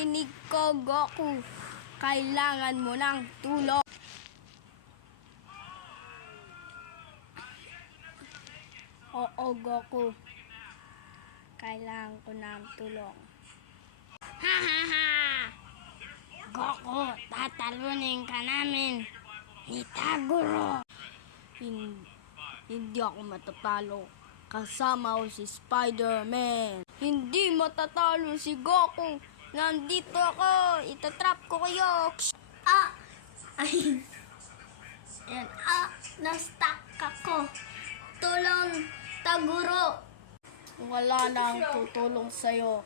Narinig ko, Goku. Kailangan mo ng tulong. Oo, Goku. Kailangan ko ng tulong. Ha ha ha! Goku, tatalunin ka namin ni Taguro. Hindi ako matatalo. Kasama ko si Spider-Man. Hindi matatalo si Goku. Nandito ako. Itatrap ko kayo. Ay. Ayan. Na-stuck ako. Tulong, Taguro. Wala na ang tutulong sa'yo.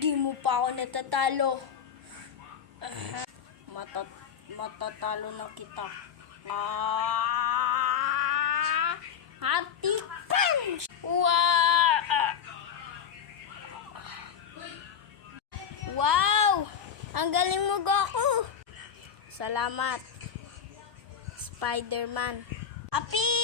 Di mo pa ako natatalo. Matatalo na kita. Happy punch! Wow! Ang galing mo, Goku! Salamat, Spider-Man. Happy!